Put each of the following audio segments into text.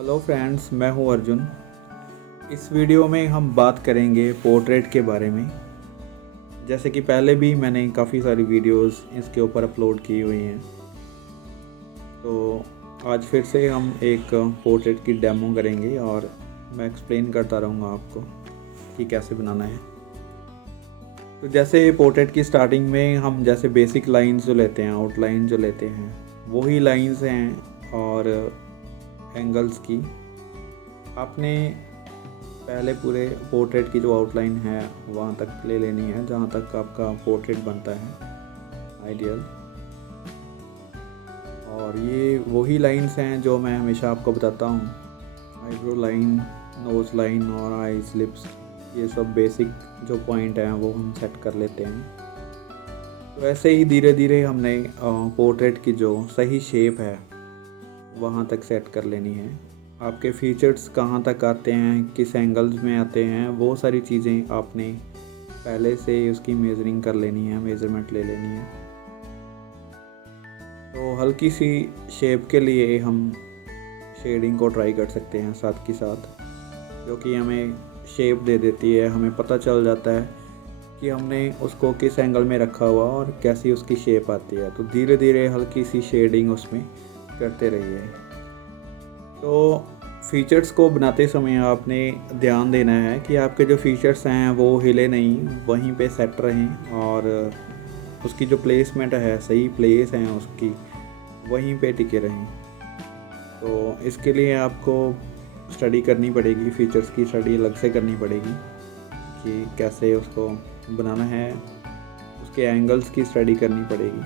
Hello friends, मैं हूं अर्जुन। इस वीडियो में हम बात करेंगे पोर्ट्रेट के बारे में। जैसे कि पहले भी मैंने काफ़ी सारी वीडियोस इसके ऊपर अपलोड की हुई हैं, तो आज फिर से हम एक पोर्ट्रेट की डेमो करेंगे और मैं एक्सप्लेन करता रहूँगा आपको कि कैसे बनाना है। तो जैसे पोर्ट्रेट की स्टार्टिंग में हम जैसे बेसिक लाइंस जो लेते हैं, आउटलाइन जो लेते हैं, वही लाइंस हैं और एंगल्स की आपने पहले पूरे पोर्ट्रेट की जो आउटलाइन है वहाँ तक ले लेनी है जहाँ तक आपका पोर्ट्रेट बनता है आइडियल। और ये वही लाइंस हैं जो मैं हमेशा आपको बताता हूँ, आईब्रो लाइन, नोज़ लाइन और आईज, लिप्स, ये सब बेसिक जो पॉइंट हैं वो हम सेट कर लेते हैं। तो ऐसे ही धीरे धीरे हमने पोर्ट्रेट की जो सही शेप है वहाँ तक सेट कर लेनी है। आपके फीचर्स कहाँ तक आते हैं, किस एंगल्स में आते हैं, वो सारी चीज़ें आपने पहले से उसकी मेजरिंग कर लेनी है, मेज़रमेंट ले लेनी है। तो हल्की सी शेप के लिए हम शेडिंग को ट्राई कर सकते हैं साथ के साथ, जो कि हमें शेप दे देती है। हमें पता चल जाता है कि हमने उसको किस एंगल में रखा हुआ और कैसी उसकी शेप आती है। तो धीरे धीरे हल्की सी शेडिंग उसमें करते रहिए। तो फीचर्स को बनाते समय आपने ध्यान देना है कि आपके जो फीचर्स हैं वो हिले नहीं, वहीं पे सेट रहें और उसकी जो प्लेसमेंट है, सही प्लेस है उसकी, वहीं पे टिके रहें। तो इसके लिए आपको स्टडी करनी पड़ेगी, फीचर्स की स्टडी अलग से करनी पड़ेगी कि कैसे उसको बनाना है, उसके एंगल्स की स्टडी करनी पड़ेगी।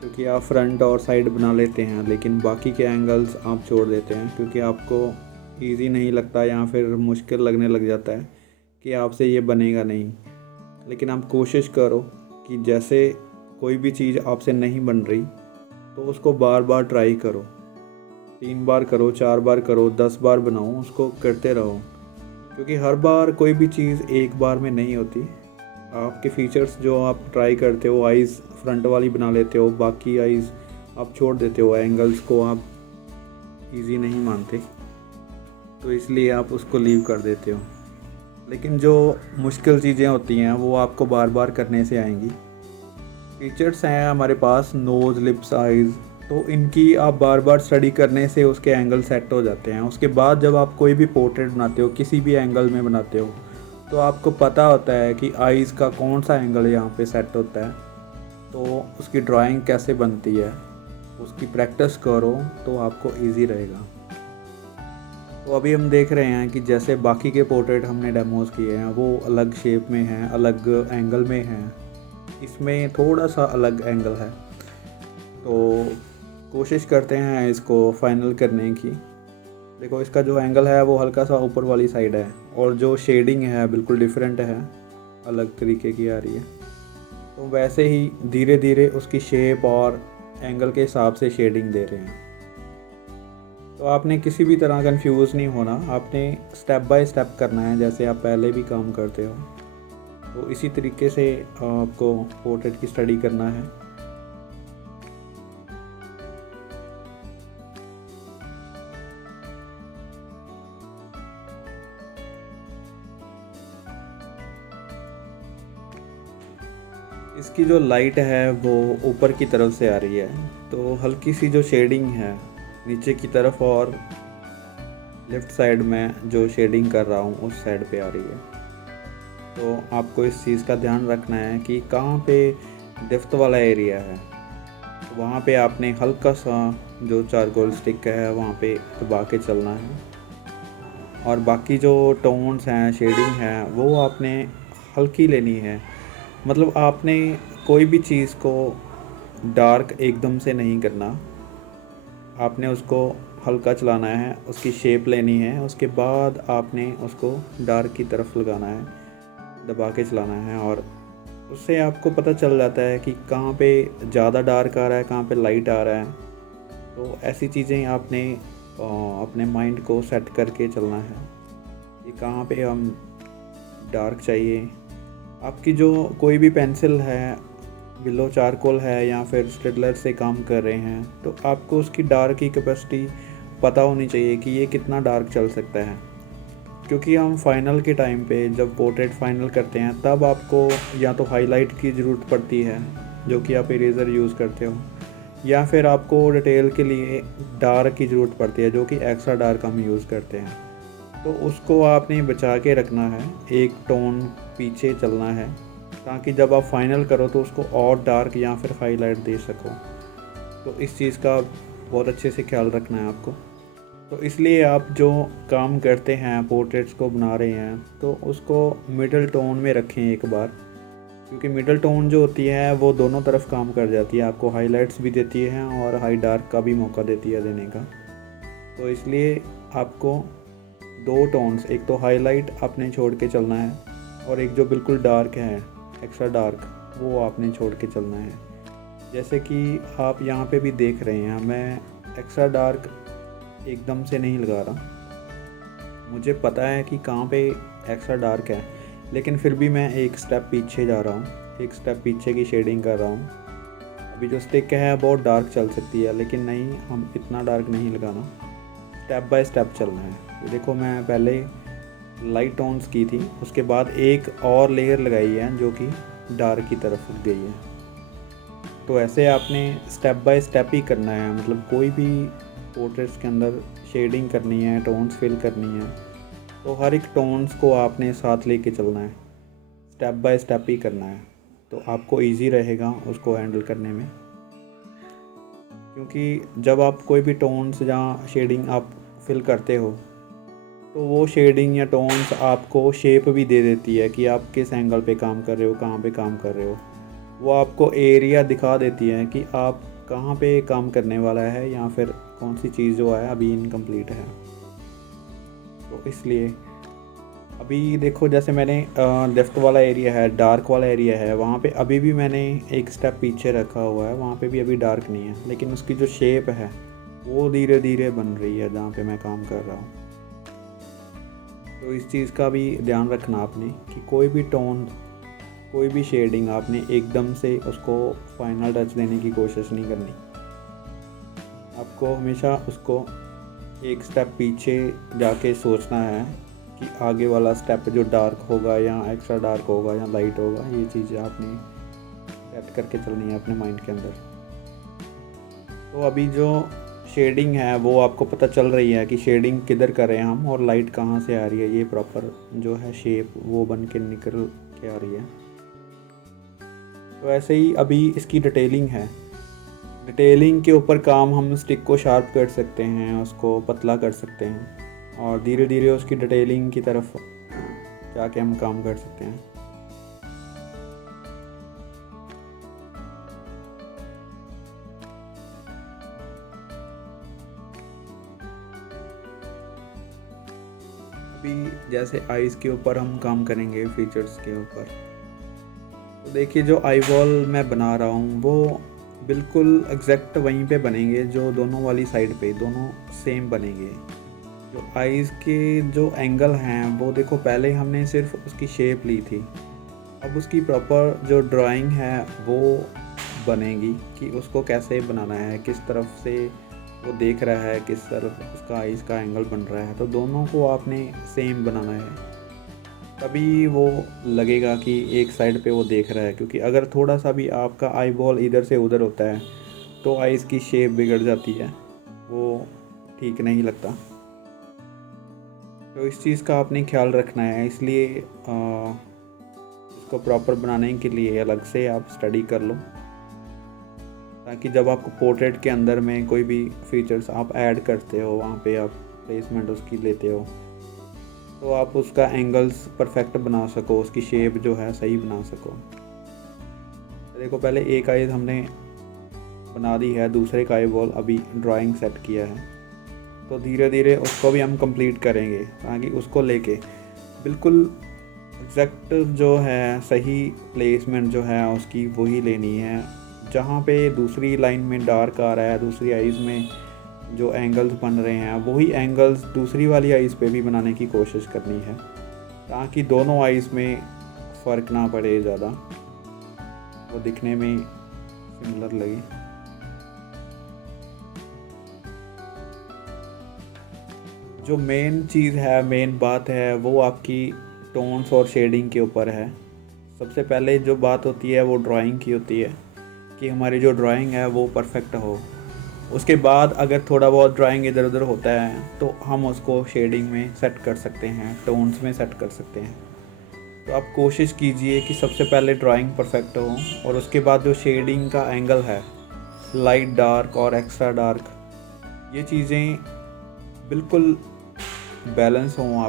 क्योंकि आप फ्रंट और साइड बना लेते हैं लेकिन बाकी के एंगल्स आप छोड़ देते हैं क्योंकि आपको इजी नहीं लगता या फिर मुश्किल लगने लग जाता है कि आपसे ये बनेगा नहीं। लेकिन आप कोशिश करो कि जैसे कोई भी चीज़ आपसे नहीं बन रही तो उसको बार बार ट्राई करो, 3 बार करो, 4 बार करो, 10 बार बनाओ, उसको करते रहो। क्योंकि हर बार कोई भी चीज़ एक बार में नहीं होती। आपके फीचर्स जो आप ट्राई करते हो, आइज़ फ्रंट वाली बना लेते हो, बाकी आइज़ आप छोड़ देते हो, एंगल्स को आप इजी नहीं मानते, तो इसलिए आप उसको लीव कर देते हो। लेकिन जो मुश्किल चीज़ें होती हैं वो आपको बार बार करने से आएंगी। फीचर्स हैं हमारे पास, नोज़, लिप्स, आइज़, तो इनकी आप बार बार स्टडी करने से उसके एंगल सेट हो जाते हैं। उसके बाद जब आप कोई भी पोर्ट्रेट बनाते हो, किसी भी एंगल में बनाते हो, तो आपको पता होता है कि आइज़ का कौन सा एंगल यहाँ पे सेट होता है, तो उसकी ड्राइंग कैसे बनती है, उसकी प्रैक्टिस करो तो आपको इजी रहेगा। तो अभी हम देख रहे हैं कि जैसे बाकी के पोर्ट्रेट हमने डेमोज किए हैं वो अलग शेप में हैं, अलग एंगल में हैं, इसमें थोड़ा सा अलग एंगल है। तो कोशिश करते हैं इसको फाइनल करने की। देखो, इसका जो एंगल है वो हल्का सा ऊपर वाली साइड है और जो शेडिंग है बिल्कुल डिफरेंट है, अलग तरीके की आ रही है। तो वैसे ही धीरे धीरे उसकी शेप और एंगल के हिसाब से शेडिंग दे रहे हैं। तो आपने किसी भी तरह कंफ्यूज नहीं होना, आपने स्टेप बाय स्टेप करना है जैसे आप पहले भी काम करते हो। तो इसी तरीके से आपको पोर्ट्रेट की स्टडी करना है। इसकी जो लाइट है वो ऊपर की तरफ से आ रही है, तो हल्की सी जो शेडिंग है नीचे की तरफ और लेफ़्ट साइड में जो शेडिंग कर रहा हूँ उस साइड पे आ रही है। तो आपको इस चीज़ का ध्यान रखना है कि कहाँ पे डेप्थ वाला एरिया है, तो वहाँ पे आपने हल्का सा जो चारकोल स्टिक है वहाँ पे दबा के चलना है। और बाकी जो टोन्स हैं, शेडिंग है, वो आपने हल्की लेनी है। मतलब आपने कोई भी चीज़ को डार्क एकदम से नहीं करना, आपने उसको हल्का चलाना है, उसकी शेप लेनी है, उसके बाद आपने उसको डार्क की तरफ लगाना है, दबा के चलाना है। और उससे आपको पता चल जाता है कि कहाँ पे ज़्यादा डार्क आ रहा है, कहाँ पे लाइट आ रहा है। तो ऐसी चीज़ें आपने अपने माइंड को सेट करके चलना है कि कहाँ पे हम डार्क चाहिए। आपकी जो कोई भी पेंसिल है, विलो चारकोल है या फिर स्टेडलर से काम कर रहे हैं, तो आपको उसकी डार्क की कैपेसिटी पता होनी चाहिए कि ये कितना डार्क चल सकता है, क्योंकि हम फाइनल के टाइम पे जब पोर्ट्रेट फाइनल करते हैं तब आपको या तो हाईलाइट की ज़रूरत पड़ती है जो कि आप इरेज़र यूज़ करते हो, या फिर आपको डिटेल के लिए डार्क की ज़रूरत पड़ती है जो कि एक्स्ट्रा डार्क हम यूज़ करते हैं। तो उसको आपने बचा के रखना है, एक टोन पीछे चलना है, ताकि जब आप फाइनल करो तो उसको और डार्क या फिर हाईलाइट दे सको। तो इस चीज़ का बहुत अच्छे से ख्याल रखना है आपको। तो इसलिए आप जो काम करते हैं, पोर्ट्रेट्स को बना रहे हैं, तो उसको मिडल टोन में रखें एक बार, क्योंकि मिडल टोन जो होती है वो दोनों तरफ काम कर जाती है, आपको हाईलाइट्स भी देती है और हाई डार्क का भी मौका देती है देने का। तो इसलिए आपको दो टोन्स, एक तो हाईलाइट आपने छोड़ के चलना है और एक जो बिल्कुल डार्क है, एक्स्ट्रा डार्क, वो आपने छोड़ के चलना है। जैसे कि आप यहाँ पे भी देख रहे हैं, मैं एक्स्ट्रा डार्क एकदम से नहीं लगा रहा, मुझे पता है कि कहाँ पे एक्स्ट्रा डार्क है, लेकिन फिर भी मैं एक स्टेप पीछे जा रहा हूँ, एक स्टेप पीछे की शेडिंग कर रहा हूँ। अभी जो स्टिक है बहुत डार्क चल सकती है, लेकिन नहीं, हम इतना डार्क नहीं लगाना, स्टेप बाय स्टेप चलना है। ये देखो, मैं पहले लाइट टोन्स की थी, उसके बाद एक और लेयर लगाई है जो कि डार्क की तरफ गई है। तो ऐसे आपने स्टेप बाय स्टेप ही करना है, मतलब कोई भी पोर्ट्रेट्स के अंदर शेडिंग करनी है, टोन्स फिल करनी है, तो हर एक टोन्स को आपने साथ लेके चलना है, स्टेप बाय स्टेप ही करना है। तो आपको इजी रहेगा उसको हैंडल करने में, क्योंकि जब आप कोई भी टोन्स या शेडिंग आप फिल करते हो तो वो शेडिंग या टोन्स आपको शेप भी दे देती है कि आप किस एंगल पे काम कर रहे हो, कहाँ पे काम कर रहे हो। वो आपको एरिया दिखा देती है कि आप कहाँ पे काम करने वाला है, या फिर कौन सी चीज़ जो है अभी इनकम्प्लीट है। तो इसलिए अभी देखो, जैसे मैंने डेप्थ वाला एरिया है, डार्क वाला एरिया है, वहाँ पे अभी भी मैंने एक स्टेप पीछे रखा हुआ है, वहाँ पे भी अभी डार्क नहीं है, लेकिन उसकी जो शेप है वो धीरे धीरे बन रही है जहाँ पे मैं काम कर रहा हूँ। तो इस चीज़ का भी ध्यान रखना आपने कि कोई भी टोन, कोई भी शेडिंग आपने एकदम से उसको फाइनल टच देने की कोशिश नहीं करनी। आपको हमेशा उसको एक स्टेप पीछे जाके सोचना है कि आगे वाला स्टेप जो डार्क होगा या एक्स्ट्रा डार्क होगा या लाइट होगा, ये चीज़ें आपने सेट करके चलनी है अपने माइंड के अंदर। तो अभी जो शेडिंग है वो आपको पता चल रही है कि शेडिंग किधर करें हम और लाइट कहाँ से आ रही है, ये प्रॉपर जो है शेप वो बन के निकल के आ रही है। तो ऐसे ही अभी इसकी डिटेलिंग है, डिटेलिंग के ऊपर काम हम स्टिक को शार्प कर सकते हैं, उसको पतला कर सकते हैं और धीरे धीरे उसकी डिटेलिंग की तरफ जाके हम काम कर सकते हैं। अभी जैसे आईज़ के ऊपर हम काम करेंगे, फीचर्स के ऊपर, तो देखिए जो आई बॉल मैं बना रहा हूँ वो बिल्कुल एग्जैक्ट वहीं पे बनेंगे, जो दोनों वाली साइड पे दोनों सेम बनेंगे। जो आईज़ के जो एंगल हैं वो देखो, पहले हमने सिर्फ उसकी शेप ली थी, अब उसकी प्रॉपर जो ड्राइंग है वो बनेगी कि उसको कैसे बनाना है, किस तरफ से वो देख रहा है, किस तरफ उसका आईज़ का एंगल बन रहा है। तो दोनों को आपने सेम बनाना है, तभी वो लगेगा कि एक साइड पे वो देख रहा है। क्योंकि अगर थोड़ा सा भी आपका आई बॉल इधर से उधर होता है तो आईज़ की शेप बिगड़ जाती है, वो ठीक नहीं लगता। तो इस चीज़ का आपने ख्याल रखना है, इसलिए इसको प्रॉपर बनाने के लिए अलग से आप स्टडी कर लो, ताकि जब आपको पोर्ट्रेट के अंदर में कोई भी फीचर्स आप ऐड करते हो, वहाँ पे आप प्लेसमेंट उसकी लेते हो, तो आप उसका एंगल्स परफेक्ट बना सको, उसकी शेप जो है सही बना सको। देखो, पहले एक आई हमने बना दी है, दूसरे का आई बॉल अभी ड्राइंग सेट किया है, तो धीरे धीरे उसको भी हम कंप्लीट करेंगे, ताकि उसको लेके बिल्कुल एग्जैक्ट जो है सही प्लेसमेंट जो है उसकी वही लेनी है। जहाँ पे दूसरी लाइन में डार्क आ रहा है, दूसरी आइज़ में जो एंगल्स बन रहे हैं, वही एंगल्स दूसरी वाली आइज़ पे भी बनाने की कोशिश करनी है, ताकि दोनों आइज़ में फ़र्क ना पड़े ज़्यादा, वो दिखने में सिमिलर लगे। जो मेन चीज़ है, मेन बात है, वो आपकी टोन्स और शेडिंग के ऊपर है। सबसे पहले जो बात होती है वो ड्राइंग की होती है कि हमारी जो ड्राइंग है वो परफेक्ट हो। उसके बाद अगर थोड़ा बहुत ड्राइंग इधर उधर होता है तो हम उसको शेडिंग में सेट कर सकते हैं, टोन्स में सेट कर सकते हैं। तो आप कोशिश कीजिए कि सबसे पहले ड्राइंग परफेक्ट हो और उसके बाद जो शेडिंग का एंगल है, लाइट डार्क और एक्स्ट्रा डार्क, ये चीज़ें बिल्कुल बैलेंस हों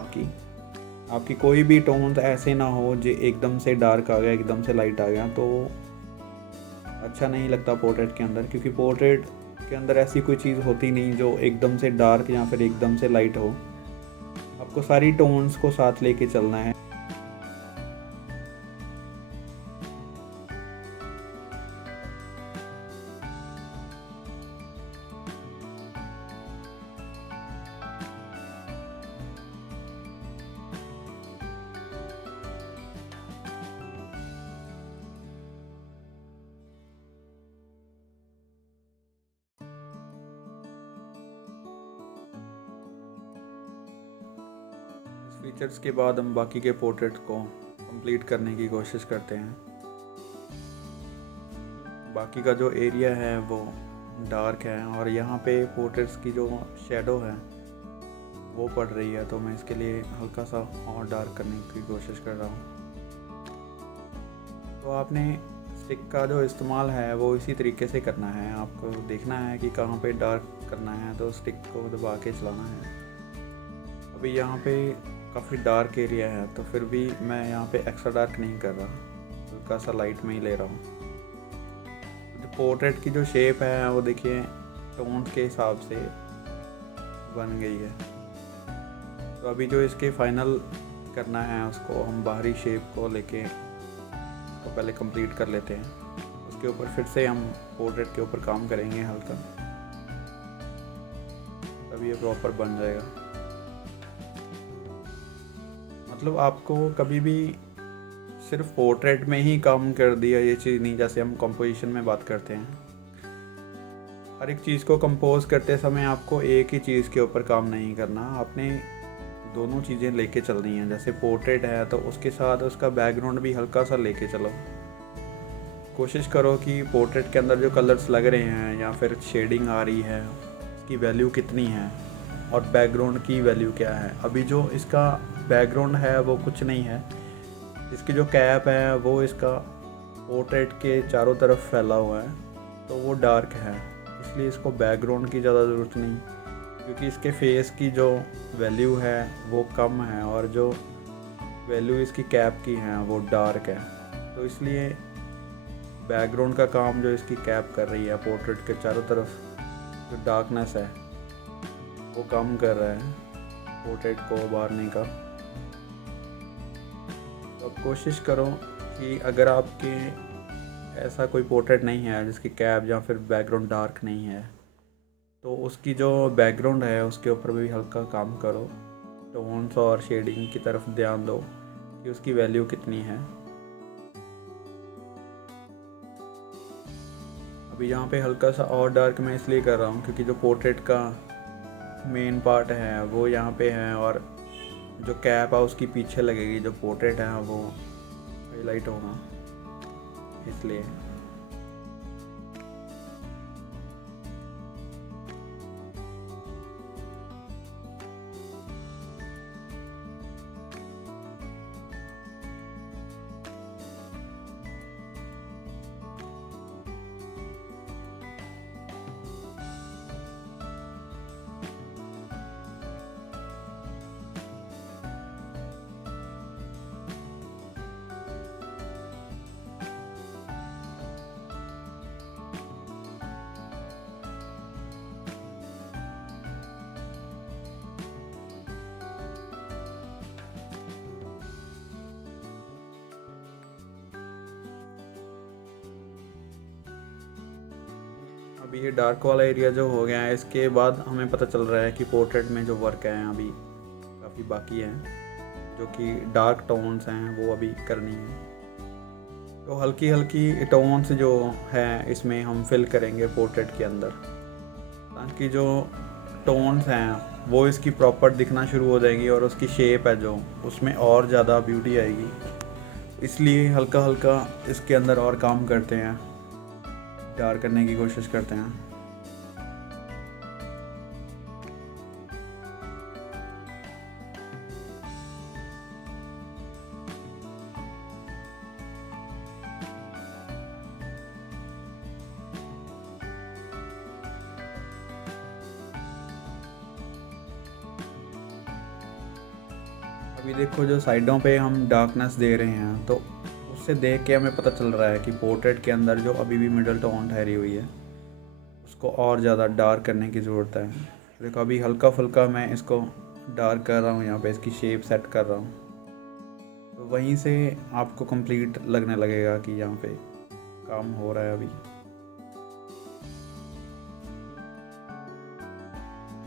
आपकी कोई भी टोन्स ऐसे ना हो जो एकदम से डार्क आ गया, एकदम से लाइट आ गया, तो अच्छा नहीं लगता पोर्ट्रेट के अंदर। क्योंकि पोर्ट्रेट के अंदर ऐसी कोई चीज़ होती नहीं जो एकदम से डार्क या फिर एकदम से लाइट हो। आपको सारी टोन्स को साथ लेके चलना है। फीचर्स के बाद हम बाकी के पोर्ट्रेट को कंप्लीट करने की कोशिश करते हैं। बाकी का जो एरिया है वो डार्क है और यहाँ पे पोर्ट्रेट्स की जो शेडो है वो पड़ रही है, तो मैं इसके लिए हल्का सा और डार्क करने की कोशिश कर रहा हूँ। तो आपने स्टिक का जो इस्तेमाल है वो इसी तरीके से करना है। आपको देखना है कि कहाँ पे डार्क करना है, तो स्टिक को दबा के चलाना है। अभी यहाँ पे काफ़ी डार्क एरिया है, तो फिर भी मैं यहाँ पे एक्स्ट्रा डार्क नहीं कर रहा, हल्का सा लाइट में ही ले रहा हूँ। जो पोर्ट्रेट की जो शेप है वो देखिए टोन्स के हिसाब से बन गई है। तो अभी जो इसके फाइनल करना है उसको हम बाहरी शेप को लेके तो पहले कंप्लीट कर लेते हैं। उसके ऊपर फिर से हम पोर्ट्रेट के ऊपर काम करेंगे हल्का, तभी ये प्रॉपर बन जाएगा। मतलब आपको कभी भी सिर्फ पोर्ट्रेट में ही काम कर दिया ये चीज़ नहीं, जैसे हम कंपोजिशन में बात करते हैं। हर एक चीज़ को कंपोज करते समय आपको एक ही चीज़ के ऊपर काम नहीं करना, आपने दोनों चीज़ें लेके चलनी हैं। जैसे पोर्ट्रेट है तो उसके साथ उसका बैकग्राउंड भी हल्का सा लेके चलो। कोशिश करो कि पोर्ट्रेट के अंदर जो कलर्स लग रहे हैं या फिर शेडिंग आ रही है उसकी वैल्यू कितनी है और बैकग्राउंड की वैल्यू क्या है। अभी जो इसका बैकग्राउंड है वो कुछ नहीं है, इसकी जो कैप है वो इसका पोर्ट्रेट के चारों तरफ फैला हुआ है, तो वो डार्क है, इसलिए इसको बैकग्राउंड की ज़्यादा ज़रूरत नहीं, क्योंकि इसके फेस की जो वैल्यू है वो कम है और जो वैल्यू इसकी कैप की है वो डार्क है। तो इसलिए बैकग्राउंड का काम जो इसकी कैप कर रही है, पोर्ट्रेट के चारों तरफ जो डार्कनेस है वो कम कर रहा है पोर्ट्रेट को उभारने का। तो कोशिश करो कि अगर आपके ऐसा कोई पोर्ट्रेट नहीं है जिसकी कैप या फिर बैकग्राउंड डार्क नहीं है, तो उसकी जो बैकग्राउंड है उसके ऊपर भी हल्का काम करो। टोन्स और शेडिंग की तरफ ध्यान दो कि उसकी वैल्यू कितनी है। अभी यहाँ पे हल्का सा और डार्क मैं इसलिए कर रहा हूँ क्योंकि जो पोर्ट्रेट का मेन पार्ट है वो यहाँ पे है और जो कैप है उसकी पीछे लगेगी, जो पोर्ट्रेट है वो हाईलाइट होगा, इसलिए। अभी ये डार्क वाला एरिया जो हो गया है, इसके बाद हमें पता चल रहा है कि पोर्ट्रेट में जो वर्क है अभी काफ़ी बाकी है, जो कि डार्क टोन्स हैं वो अभी करनी है। तो हल्की हल्की टोन्स जो है इसमें हम फिल करेंगे पोर्ट्रेट के अंदर, ताकि जो टोन्स हैं वो इसकी प्रॉपर दिखना शुरू हो जाएगी और उसकी शेप है जो उसमें और ज़्यादा ब्यूटी आएगी। इसलिए हल्का हल्का इसके अंदर और काम करते हैं, डार्क करने की कोशिश करते हैं। अभी देखो जो साइडों पे हम डार्कनेस दे रहे हैं तो उससे देख के हमें पता चल रहा है कि पोर्ट्रेट के अंदर जो अभी भी मिडल टोन ठहरी हुई है उसको और ज़्यादा डार्क करने की ज़रूरत है। देखो अभी हल्का फुल्का मैं इसको डार्क कर रहा हूँ, यहाँ पे इसकी शेप सेट कर रहा हूँ, तो वहीं से आपको कंप्लीट लगने लगेगा कि यहाँ पे काम हो रहा है अभी।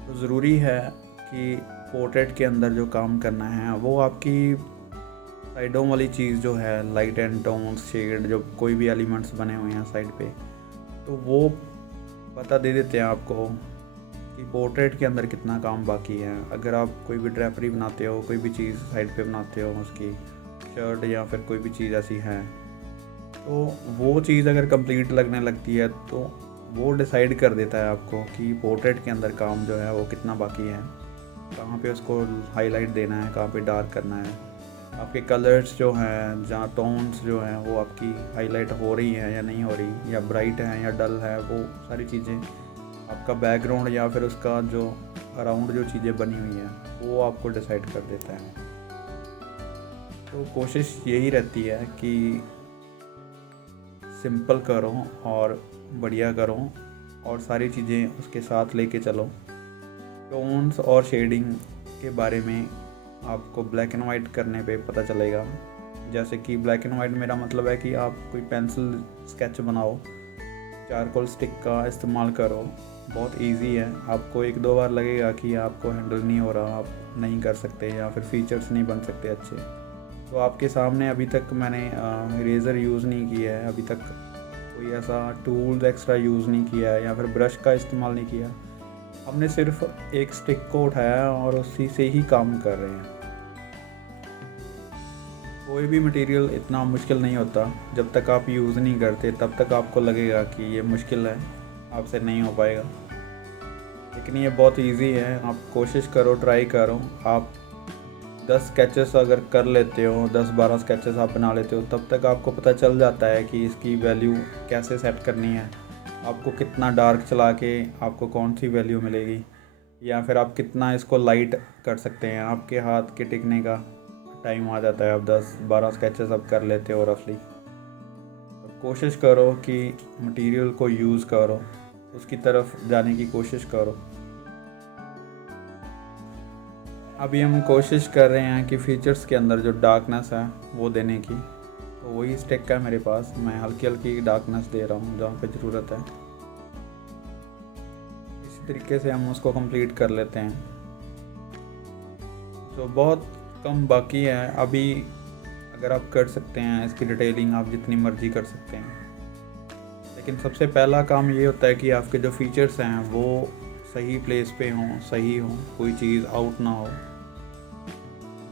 तो ज़रूरी है कि पोर्ट्रेट के अंदर जो काम करना है वो आपकी साइडों वाली चीज़ जो है, लाइट एंड टोन्स, शेड, जो कोई भी एलिमेंट्स बने हुए हैं साइड पे, तो वो पता दे देते हैं आपको कि पोर्ट्रेट के अंदर कितना काम बाकी है। अगर आप कोई भी ड्रेपरी बनाते हो, कोई भी चीज़ साइड पे बनाते हो, उसकी शर्ट या फिर कोई भी चीज़ ऐसी है, तो वो चीज़ अगर कंप्लीट लगने लगती है तो वो डिसाइड कर देता है आपको कि पोर्ट्रेट के अंदर काम जो है वो कितना बाकी है, कहाँ पे उसको हाईलाइट देना है, कहाँ पे डार्क करना है, आपके कलर्स जो हैं, जहाँ टोन्स जो हैं वो आपकी हाईलाइट हो रही हैं या नहीं हो रही, या ब्राइट है या डल है, वो सारी चीज़ें, आपका बैकग्राउंड या फिर उसका जो अराउंड जो चीज़ें बनी हुई हैं वो आपको डिसाइड कर देता है। तो कोशिश यही रहती है कि सिंपल करो और बढ़िया करो और सारी चीज़ें उसके साथ लेके चलो। टोन्स और शेडिंग के बारे में आपको ब्लैक एंड वाइट करने पे पता चलेगा। जैसे कि ब्लैक एंड वाइट मेरा मतलब है कि आप कोई पेंसिल स्केच बनाओ, चारकोल स्टिक का इस्तेमाल करो, बहुत इजी है। आपको एक दो बार लगेगा कि आपको हैंडल नहीं हो रहा, आप नहीं कर सकते या फिर फीचर्स नहीं बन सकते अच्छे, तो आपके सामने अभी तक मैंने इरेज़र यूज़ नहीं किया है, अभी तक कोई ऐसा टूल्स एक्स्ट्रा यूज़ नहीं किया है या फिर ब्रश का इस्तेमाल नहीं किया। हमने सिर्फ एक स्टिक को उठाया और उसी से ही काम कर रहे हैं। कोई भी मटेरियल इतना मुश्किल नहीं होता, जब तक आप यूज़ नहीं करते तब तक आपको लगेगा कि ये मुश्किल है, आपसे नहीं हो पाएगा, लेकिन ये बहुत इजी है। आप कोशिश करो, ट्राई करो। आप 10 स्केचेस अगर कर लेते हो, 10-12 स्केचेस आप बना लेते हो, तब तक आपको पता चल जाता है कि इसकी वैल्यू कैसे सेट करनी है, आपको कितना डार्क चला के आपको कौन सी वैल्यू मिलेगी, या फिर आप कितना इसको लाइट कर सकते हैं। आपके हाथ के टिकने का टाइम आ जाता है, आप 10-12 स्केचेस अब कर लेते हो रफली। तो कोशिश करो कि मटेरियल को यूज़ करो, उसकी तरफ जाने की कोशिश करो। अभी हम कोशिश कर रहे हैं कि फीचर्स के अंदर जो डार्कनेस है वो देने की, तो वही स्टिक है मेरे पास, मैं हल्की हल्की डार्कनेस दे रहा हूँ जहाँ पे ज़रूरत है। इसी तरीके से हम उसको कंप्लीट कर लेते हैं। तो बहुत कम बाकी है अभी, अगर आप कर सकते हैं इसकी डिटेलिंग आप जितनी मर्जी कर सकते हैं, लेकिन सबसे पहला काम ये होता है कि आपके जो फीचर्स हैं वो सही प्लेस पे हों, सही हों, कोई चीज़ आउट ना हो।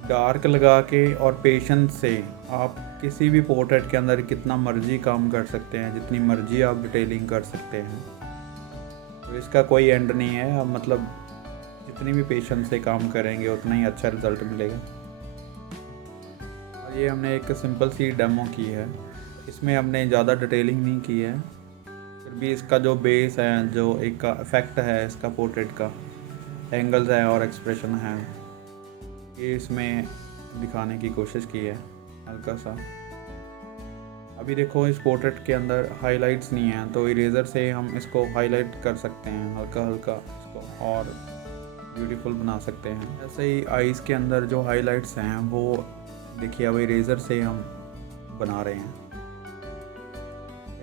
डार्क लगा के और पेशेंस से आप किसी भी पोर्ट्रेट के अंदर कितना मर्जी काम कर सकते हैं, जितनी मर्जी आप डिटेलिंग कर सकते हैं, तो इसका कोई एंड नहीं है। मतलब जितनी भी पेशेंस से काम करेंगे उतना ही अच्छा रिज़ल्ट मिलेगा। और ये हमने एक सिंपल सी डेमो की है, इसमें हमने ज़्यादा डिटेलिंग नहीं की है, फिर भी इसका जो बेस है, जो एक का इफ़ेक्ट है इसका पोर्ट्रेट का, एंगल्स है और एक्सप्रेशन है, ये इसमें दिखाने की कोशिश की है हल्का सा। अभी देखो इस पोर्ट्रेट के अंदर हाइलाइट्स नहीं हैं, तो इरेज़र से हम इसको हाईलाइट कर सकते हैं, हल्का हल्का इसको और ब्यूटीफुल बना सकते हैं। ऐसे ही आईज़ के अंदर जो हाइलाइट्स हैं वो देखिए अब इरेज़र से हम बना रहे हैं।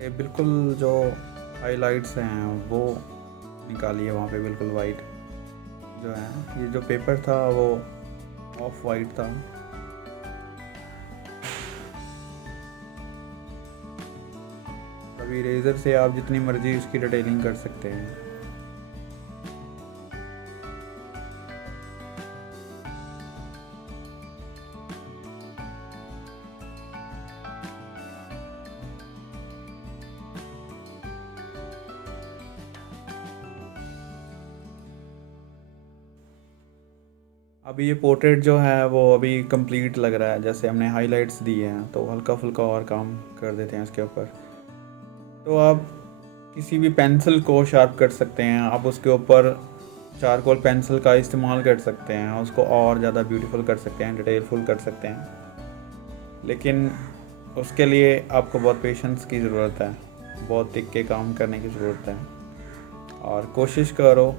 ये बिल्कुल जो हाइलाइट्स हैं वो निकालिए वहाँ पे, बिल्कुल वाइट जो है, ये जो पेपर था वो ऑफ वाइट था। अभी इरेज़र से आप जितनी मर्जी इसकी डिटेलिंग कर सकते हैं। अभी ये पोर्ट्रेट जो है वो अभी कंप्लीट लग रहा है, जैसे हमने हाइलाइट्स दिए हैं तो हल्का फुल्का और काम कर देते हैं इसके ऊपर। तो आप किसी भी पेंसिल को शार्प कर सकते हैं, आप उसके ऊपर चारकोल पेंसिल का इस्तेमाल कर सकते हैं, उसको और ज़्यादा ब्यूटीफुल कर सकते हैं, डिटेलफुल कर सकते हैं। लेकिन उसके लिए आपको बहुत पेशेंस की ज़रूरत है, बहुत टिक के काम करने की ज़रूरत है। और कोशिश करो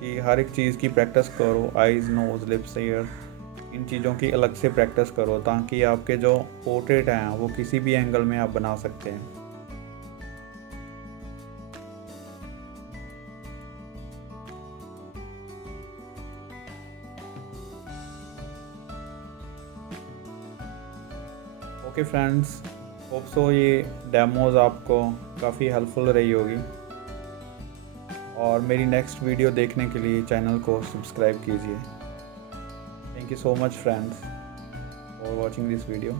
कि हर एक चीज़ की प्रैक्टिस करो, आइज़, नोज़, लिप्स, ईयर, इन चीज़ों की अलग से प्रैक्टिस करो ताकि आपके जो पोर्ट्रेट हैं वो किसी भी एंगल में आप बना सकते हैं। ओके फ्रेंड्स, होप सो ये डेमोज़ आपको काफ़ी हेल्पफुल रही होगी, और मेरी नेक्स्ट वीडियो देखने के लिए चैनल को सब्सक्राइब कीजिए। Thank you so much friends for watching this video.